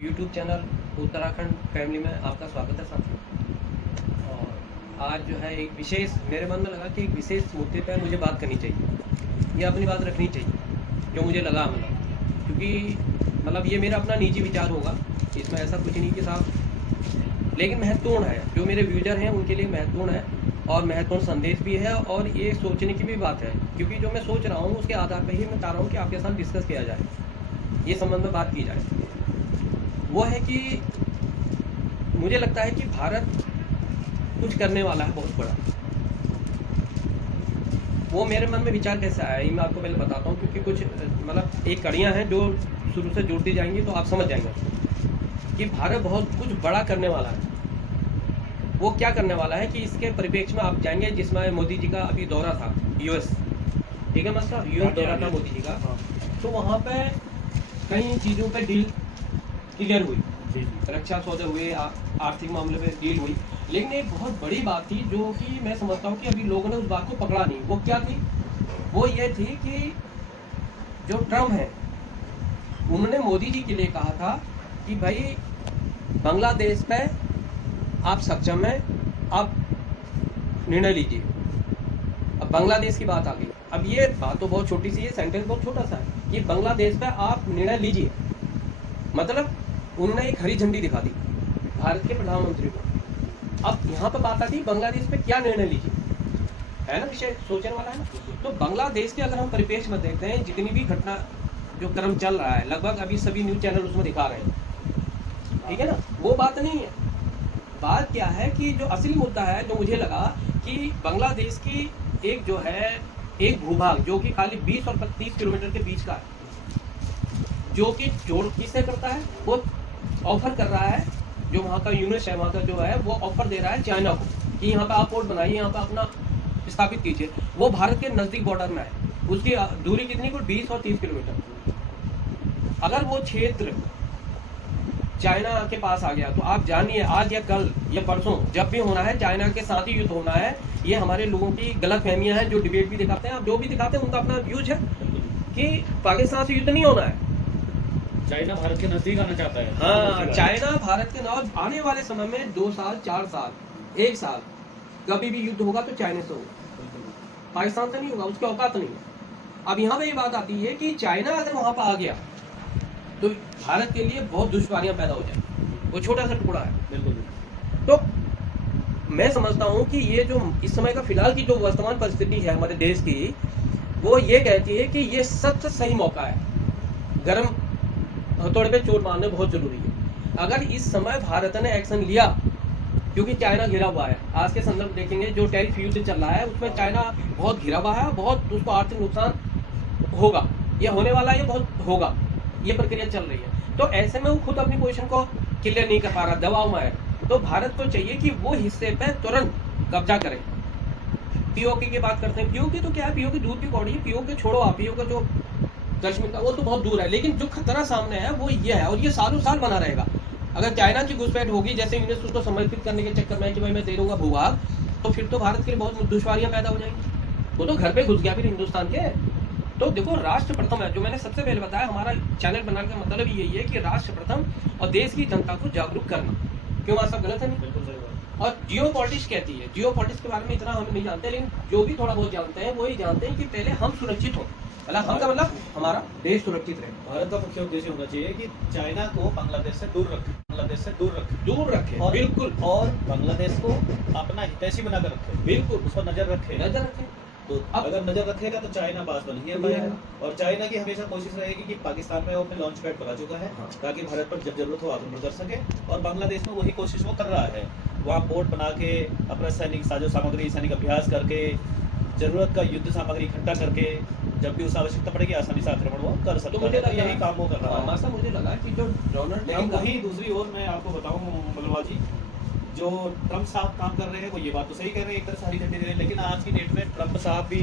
YouTube channel Uttarakhand family में आपका स्वागत है साथियों। और आज जो है एक विशेष मेरे मन में लगा कि एक विशेष मुद्दे पर मुझे बात करनी चाहिए, ये अपनी बात रखनी चाहिए जो मुझे लगा क्योंकि ये मेरा अपना निजी विचार होगा, इसमें ऐसा कुछ नहीं कि साहब, लेकिन महत्वपूर्ण है, जो मेरे व्यूजर हैं उनके लिए महत्वपूर्ण है और महत्वपूर्ण संदेश भी है और ये सोचने की भी बात है, क्योंकि जो मैं सोच रहा हूँ उसके आधार पर ही मैं चाह रहा हूँ कि आपके साथ डिस्कस किया जाए, ये संबंध में बात की जाए। वो है कि मुझे लगता है कि भारत कुछ करने वाला है बहुत बड़ा। वो मेरे मन में विचार कैसे आया ये मैं आपको पहले बताता हूँ, क्योंकि कुछ एक कड़ियाँ हैं जो शुरू से जुड़ती जाएंगी तो आप समझ जाएंगे कि भारत बहुत कुछ बड़ा करने वाला है। वो क्या करने वाला है कि इसके परिप्रेक्ष्य में आप जाएंगे, जिसमें मोदी जी का अभी दौरा था यूएस, ठीक है मतलब यूएस दौरा था मोदी जी का, तो वहाँ पे कई चीज़ों पे डील क्लियर हुई, रक्षा सौदे हुए, आर्थिक मामले में डील हुई, लेकिन एक बहुत बड़ी बात थी जो कि मैं समझता हूँ कि अभी लोगों ने उस बात को पकड़ा नहीं। वो क्या थी? वो ये थी कि जो ट्रम्प है उन्होंने मोदी जी के लिए कहा था कि भाई बांग्लादेश पे आप सक्षम हैं, आप निर्णय लीजिए। अब बांग्लादेश की बात आ गई। अब ये बात तो बहुत छोटी सी है, सेंटेंस बहुत छोटा सा है कि बांग्लादेश पे आप निर्णय लीजिए, मतलब उन्होंने एक हरी झंडी दिखा दी भारत के प्रधानमंत्री को। अब यहाँ पे बात आती है बांग्लादेश पे क्या निर्णय लीजिए, है ना, विषय सोचने वाला है ना। तो बांग्लादेश के अगर हम परिप्रेक्ष्य में देखते हैं, जितनी भी घटना जो क्रम चल रहा है, लगभग अभी सभी न्यूज चैनल उसमें दिखा रहे हैं, ठीक है ना, वो बात नहीं है। बात क्या है कि जो असली मुद्दा है, जो मुझे लगा कि बांग्लादेश की एक जो है एक भूभाग जो कि खाली 20 और 30 किलोमीटर के बीच का है, जो कि जोड़ किससे करता है, वो ऑफर कर रहा है, जो वहाँ का यूनिस है, वहाँ का जो है वो ऑफर दे रहा है चाइना को कि यहाँ पे आप पोर्ट बनाइए, यहाँ पे अपना स्थापित कीजिए। वो भारत के नज़दीक बॉर्डर में है, उसकी दूरी कितनी को 20 और 30 किलोमीटर। अगर वो क्षेत्र चाइना के पास आ गया तो आप जानिए आज या कल या परसों जब भी होना है, चाइना के साथ ही युद्ध होना है। ये हमारे लोगों की गलत फहमियाँ हैं, जो डिबेट भी दिखाते हैं, आप जो भी दिखाते हैं उनका अपना व्यूज है कि पाकिस्तान से युद्ध नहीं होना है, चाइना भारत के नजदीक आना चाहता है। हाँ, चाइना भारत के नाम आने वाले समय में 2 साल 4 साल 1 साल कभी भी युद्ध होगा तो चाइना से होगा, पाकिस्तान से नहीं होगा, उसकी औकात नहीं है। अब यहाँ पे ये बात आती है कि चाइना अगर वहां पर आ गया तो भारत के लिए बहुत दुश्वारियां पैदा हो जाएंगी, वो छोटा सा टुकड़ा है बिल्कुल। तो मैं समझता हूँ कि ये जो इस समय का फिलहाल की जो वर्तमान परिस्थिति है हमारे देश की, वो ये कहती है कि ये सबसे सही मौका है, गर्म हथौड़े पे चोट मारने बहुत जरूरी है। अगर इस समय भारत ने एक्शन लिया, क्योंकि चाइना घिरा हुआ है, आज के संदर्भ देखेंगे जो टैरिफ युद्ध चल रहा है उसमें चाइना बहुत घिरा हुआ है, बहुत उसको आर्थिक नुकसान होगा, ये होने वाला है, ये बहुत होगा, ये प्रक्रिया चल रही है। तो ऐसे में वो खुद अपनी पोजीशन को क्लियर नहीं कर पा रहा, दबाव में है, तो भारत को चाहिए कि वो हिस्से पे तुरंत कब्जा करे। पीओके की बात करते हैं, पीओके तो क्या है, पीओके दूर की कौड़ी है, पीओके छोड़ो आप, पीओके जो कश्मीर का वो तो बहुत दूर है, लेकिन जो खतरा सामने है वो ये है और ये सालों साल बना रहेगा। अगर चाइना की घुसपैठ होगी, जैसे यूनेस्को को समर्पित करने के चक्कर में कि भाई मैं दे दूंगा भूभाग, तो फिर तो भारत के लिए बहुत दुश्वारियां पैदा हो जाएंगी। वो तो घर पे घुस गया फिर हिंदुस्तान के। तो देखो, राष्ट्र प्रथम है, जो मैंने सबसे पहले बताया, हमारा चैनल बनाने का मतलब यही है कि राष्ट्र प्रथम और देश की जनता को जागरूक करना। क्यों बात सब गलत है? नहीं, बिल्कुल सही बात। और जियो पॉलिटिक्स कहती है, जियो पॉलिटिक्स के बारे में इतना हम नहीं जानते, लेकिन जो भी थोड़ा बहुत जानते हैं वो ही जानते हैं कि पहले हम सुरक्षित हो, हम का मतलब हमारा देश सुरक्षित रहे। भारत का मुख्य उद्देश्य होना चाहिए कि चाइना को बांग्लादेश से दूर रखे, बांग्लादेश से दूर रखे और बिल्कुल, और बांग्लादेश को अपना हितैषी बनाकर रखे, बिल्कुल उस पर नजर रखे। तो अगर नजर रखेगा तो चाइना पास तो नहीं पाएगा। और चाइना की हमेशा कोशिश रहेगी कि पाकिस्तान में वो अपने लॉन्च पैड बना चुका है, ताकि भारत पर जब जरूरत हो आक्रमण कर सके, और बांग्लादेश में वही कोशिश वो कर रहा है, वहाँ पोर्ट बना के अपना सैनिक साजो सामग्री, सैनिक अभ्यास करके, जरूरत का युद्ध सामग्री इकट्ठा करके, जब भी उस आवश्यकता पड़ेगी आसानी से आक्रमण वो कर सकता है। तो यही काम वो कर रहा है। मुझे लगा कि जो डोनाल्ड ट्रम्प, वही दूसरी ओर मैं आपको बताऊं बलवा जी, जो ट्रम्प साहब काम कर रहे हैं वो ये बात तो सही कह रहे हैं, एक तरह से हरी झंडी दे रहे हैं, लेकिन आज की डेट में ट्रम्प साहब भी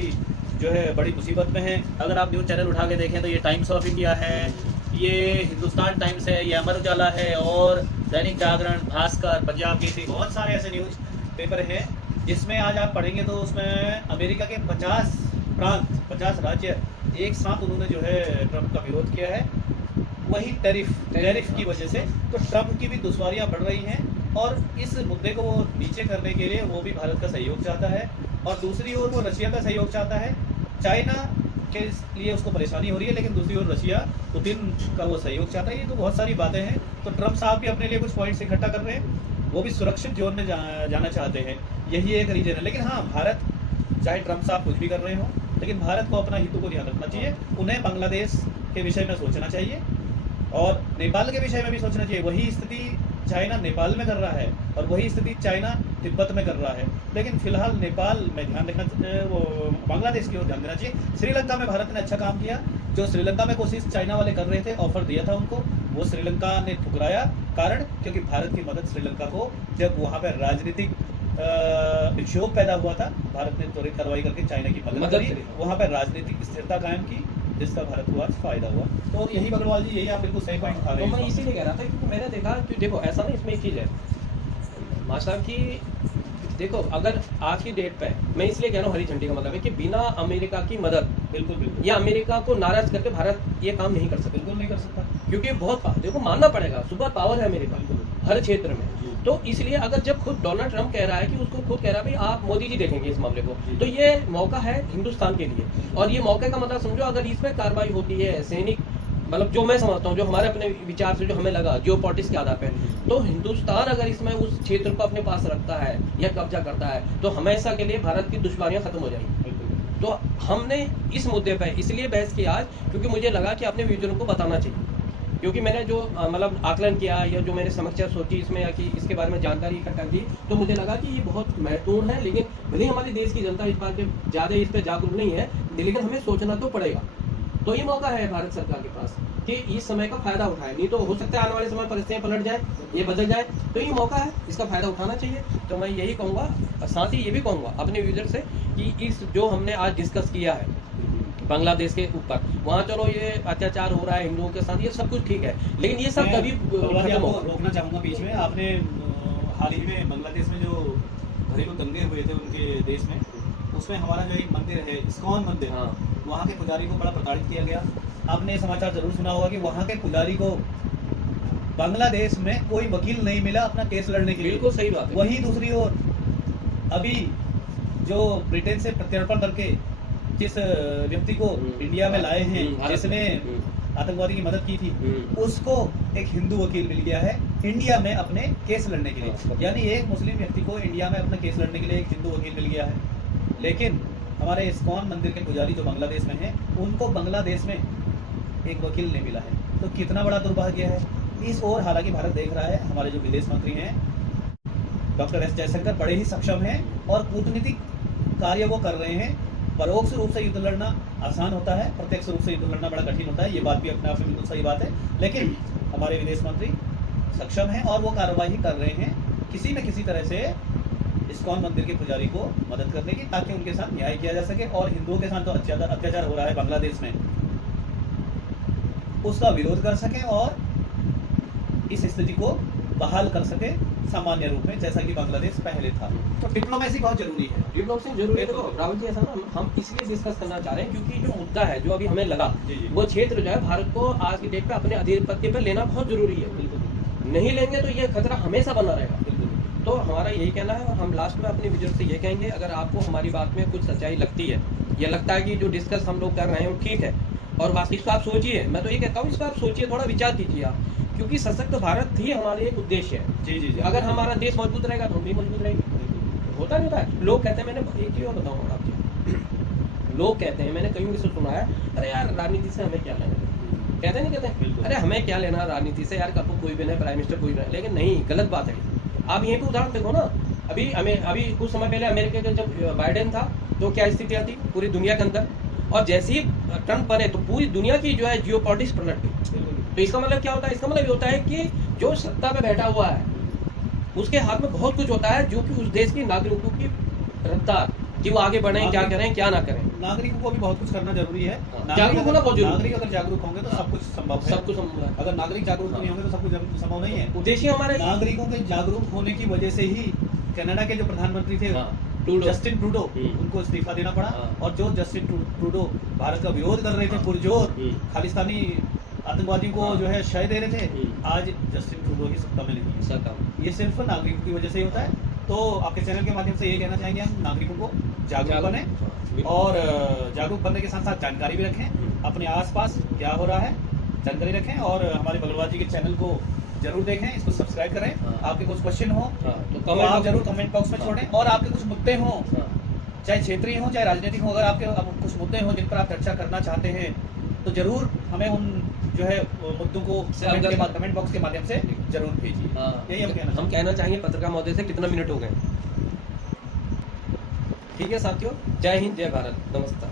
जो है बड़ी मुसीबत में हैं। अगर आप न्यूज़ चैनल उठा के देखें तो ये टाइम्स ऑफ इंडिया है, ये हिंदुस्तान टाइम्स है, ये अमर उजाला है, और दैनिक जागरण, भास्कर, पंजाब केसरी, बहुत सारे ऐसे न्यूज़ पेपर हैं जिसमें आज आप पढ़ेंगे तो उसमें अमेरिका के 50 प्रांत, 50 राज्य एक साथ उन्होंने जो है ट्रम्प का विरोध किया है। वही टैरिफ की वजह से। तो ट्रम्प की भी दुश्वारियां बढ़ रही हैं और इस मुद्दे को वो नीचे करने के लिए वो भी भारत का सहयोग चाहता है और दूसरी ओर वो रशिया का सहयोग चाहता है। चाइना के लिए उसको परेशानी हो रही है, लेकिन दूसरी ओर रशिया पुतिन का वो सहयोग चाहता है। ये तो बहुत सारी बातें हैं। तो ट्रम्प साहब भी अपने लिए कुछ पॉइंट्स इकट्ठा कर रहे हैं, वो भी सुरक्षित जोन में जाना चाहते हैं, यही एक रीजन है। लेकिन हाँ, भारत चाहे ट्रम्प साहब कुछ भी कर रहे हो, लेकिन भारत को अपना हितों को ध्यान रखना चाहिए। उन्हें बांग्लादेश के विषय में सोचना चाहिए और नेपाल के विषय में भी सोचना चाहिए। वही स्थिति चाइना नेपाल में कर रहा है और वही स्थिति चाइना तिब्बत में कर रहा है, लेकिन फिलहाल नेपाल में ध्यान रखना, वो बांग्लादेश की ओर ध्यान देना चाहिए। श्रीलंका में भारत ने अच्छा काम किया। जो श्रीलंका में कोशिश चाइना वाले कर रहे थे, ऑफर दिया था उनको, वो श्रीलंका ने ठुकराया। कारण क्योंकि भारत की मदद श्रीलंका को, जब वहाँ पर राजनीतिक विक्षोभ पैदा हुआ था, भारत ने त्वरित कार्रवाई करके चाइना की मदद करी, वहाँ पर राजनीतिक स्थिरता कायम की, जिसका भारत को आज फायदा हुआ। तो यही बगरवाल जी, यही आप बिल्कुल सही पॉइंट उठा रहे हैं। तो मैं इसीलिए कह रहा था क्योंकि मैंने देखा कि देखो ऐसा ना, इसमें एक चीज़ है मास्टर की, देखो अगर आज की डेट पे, मैं इसलिए कह रहा हूँ हरी झंडी का मतलब है कि बिना अमेरिका की मदद, बिल्कुल या अमेरिका को नाराज करके भारत ये काम नहीं कर सकता, बिल्कुल नहीं कर सकता, क्योंकि बहुत देखो मानना पड़ेगा, सुपर पावर है अमेरिका हर क्षेत्र में। तो इसलिए अगर जब खुद डोनाल्ड ट्रंप कह रहा है कि उसको खुद कह रहा है भाई आप मोदी जी देखेंगे इस मामले को, तो ये मौका है हिंदुस्तान के लिए। और ये मौके का मतलब समझो, अगर इसमें कार्रवाई होती है सैनिक, मतलब जो मैं समझता हूँ, जो हमारे अपने विचार से जो हमें लगा जियो पॉलिटिक्स के आधार पे, तो हिंदुस्तान अगर इसमें उस क्षेत्र को अपने पास रखता है या कब्जा करता है, तो हमेशा के लिए भारत की दुश्मनियां खत्म हो जाएंगी। तो हमने इस मुद्दे पर इसलिए बहस की आज, क्योंकि मुझे लगा कि अपने व्यूजरों को बताना चाहिए, क्योंकि मैंने जो मतलब आकलन किया या जो मैंने समस्या सोची इसमें, या कि इसके बारे में जानकारी इकट्ठा की, तो मुझे लगा कि ये बहुत महत्वपूर्ण है। लेकिन भले ही हमारे देश की जनता इस बात पे ज़्यादा इस पर जागरूक नहीं है, लेकिन हमें सोचना तो पड़ेगा। तो ये मौका है भारत सरकार के पास कि इस समय का फायदा उठाए, नहीं तो हो सकता है आने वाले समय परिस्थितियाँ पलट जाए, ये बदल जाए, तो ये मौका है, इसका फायदा उठाना चाहिए। तो मैं यही कहूँगा, साथ ही ये भी कहूँगा अपने यूजर से कि इस जो हमने आज डिस्कस किया है बांग्लादेश के ऊपर, वहाँ चलो ये अत्याचार हो रहा है हिंदुओं के साथ, ये सब कुछ ठीक है, लेकिन ये सब कभी रोकना चाहूँगा बीच में। आपने हाल ही में बांग्लादेश में जो घरेलू दंगे हुए थे उनके देश में, उसमें हमारा जो एक मंदिर है इस्कॉन मंदिर, हाँ, वहाँ के पुजारी को बड़ा प्रताड़ित किया गया। आपने समाचार जरूर सुना होगा कि वहाँ के पुजारी को बांग्लादेश में कोई वकील नहीं मिला अपना केस लड़ने के लिए। बिल्कुल सही बात है। वहीं दूसरी ओर अभी जो ब्रिटेन से प्रत्यर्पण करके जिस व्यक्ति को इंडिया में लाए हैं, जिसने आतंकवादी की मदद की थी, उसको एक हिंदू वकील मिल गया है इंडिया में अपने केस लड़ने के लिए। यानी एक मुस्लिम व्यक्ति को इंडिया में अपना केस लड़ने के लिए एक हिंदू वकील मिल गया है। लेकिन हमारे इस्कॉन मंदिर के पुजारी जो बांग्लादेश में हैं, उनको बांग्लादेश में एक वकील नहीं मिला है। तो कितना बड़ा दुर्भाग्य है। इस ओर हालांकि भारत देख रहा है, हमारे जो विदेश मंत्री हैं डॉक्टर एस जयशंकर बड़े ही सक्षम हैं और कूटनीतिक कार्य वो कर रहे हैं। परोक्ष रूप से युद्ध लड़ना आसान होता है, प्रत्यक्ष रूप से युद्ध लड़ना बड़ा कठिन होता है। ये बात भी अपने आप में बिल्कुल सही बात है। लेकिन हमारे विदेश मंत्री सक्षम हैं और वो कार्रवाई कर रहे हैं किसी न किसी तरह से इस्कॉन मंदिर के पुजारी को मदद करने की, ताकि उनके साथ न्याय किया जा सके और हिंदुओं के साथ जो अत्याचार हो रहा है बांग्लादेश में, उसका विरोध कर सके और इस स्थिति को बहाल कर सके सामान्य रूप में, जैसा कि बांग्लादेश पहले था। तो डिप्लोमेसी बहुत जरूरी है। डिप्लोमेसी जरूरी है। देखो राहुल जी, ऐसा ना हम इसलिए डिस्कस करना चाह रहे हैं क्योंकि जो मुद्दा है जो अभी हमें लगा, वो क्षेत्र जो है भारत को आज की डेट पे अपने आधिपत्य पे लेना बहुत जरूरी है। बिल्कुल नहीं लेंगे तो ये खतरा हमेशा बना रहेगा। तो हमारा यही कहना है और हम लास्ट में अपने विजन से ये कहेंगे, अगर आपको हमारी बात में कुछ सच्चाई लगती है या लगता है कि जो डिस्कस हम लोग कर रहे हैं वो ठीक है और वास्तविक इसको आप सोचिए, मैं तो ये कहता हूँ इसको आप सोचिए, थोड़ा विचार कीजिए आप, क्योंकि सशक्त भारत ही हमारे एक उद्देश्य है। जी जी जी। अगर हमारा देश मजबूत रहेगा तो हम भी मजबूत रहेंगे। होता नहीं होता है, लोग कहते हैं, मैंने एक चीज और बताऊंगा आपको, लोग कहते हैं, मैंने कहीं से सुना है, अरे यार राजनीति से हमें क्या लेना, कहते नहीं कहते, अरे हमें क्या लेना राजनीति से यार, कब कोई भी नहीं, प्राइम मिनिस्टर कोई भी नहीं। लेकिन नहीं, गलत बात है। आप यहीं पे उदाहरण देखो ना, अभी कुछ समय पहले अमेरिका का जब बाइडेन था तो क्या स्थितियाँ थी पूरी दुनिया के अंदर, और जैसे ही ट्रंप बने तो पूरी दुनिया की जो है जियो पॉलिटिक्स पलट गई। तो इसका मतलब क्या होता है? इसका मतलब ये होता है कि जो सत्ता पे बैठा हुआ है उसके हाथ में बहुत कुछ होता है, जो कि उस देश के नागरिकों की रफ्तार कि वो आगे बढ़े, क्या करें क्या ना करें। नागरिकों को भी बहुत कुछ करना जरूरी है। जागरूक होना बहुत जरूरी है। नागरिक अगर जागरूक होंगे तो सब कुछ संभव है। सब कुछ संभव है। अगर नागरिक जागरूक नहीं होंगे तो सब कुछ संभव नहीं है। उद्देश्य हमारे नागरिकों के जागरूक होने की वजह से ही कनाडा के जो प्रधानमंत्री थे जस्टिन ट्रूडो, उनको इस्तीफा देना पड़ा। और जो जस्टिन ट्रूडो भारत का विरोध कर रहे थे पुरजोर, खालिस्तानी आतंकवादियों को हाँ। जो है शय दे रहे थे, हम्म। आज जस्टिन ट्रूडो की सत्ता में नहीं है। ऐसा काम ये सिर्फ नागरिकों की वजह से ही होता है। तो आपके चैनल के माध्यम से ये कहना चाहेंगे हम नागरिकों को जागरूक बने बिल्कुल। और जागरूक बनने के साथ साथ जानकारी भी रखें, अपने आसपास क्या हो रहा है जानकारी रखें, और हमारे बगलवाल जी के चैनल को जरूर देखें, इसको सब्सक्राइब करें। हाँ। आपके कुछ क्वेश्चन हो हाँ, तो तो आप जरूर कमेंट बॉक्स में हाँ। छोड़ें, और आपके कुछ मुद्दे हों, हाँ, चाहे क्षेत्रीय हो चाहे राजनीतिक हो, अगर आपके अब कुछ मुद्दे हों जिन पर आप चर्चा करना चाहते हैं तो जरूर हमें उन जो है मुद्दों को कमेंट बॉक्स के माध्यम से जरूर भेजिए। हाँ। यही हम कहना हम कहना चाहेंगे पत्रकार महोदय से कितना मिनट हो गए। ठीक है साथियों, जय हिंद जय भारत, नमस्कार।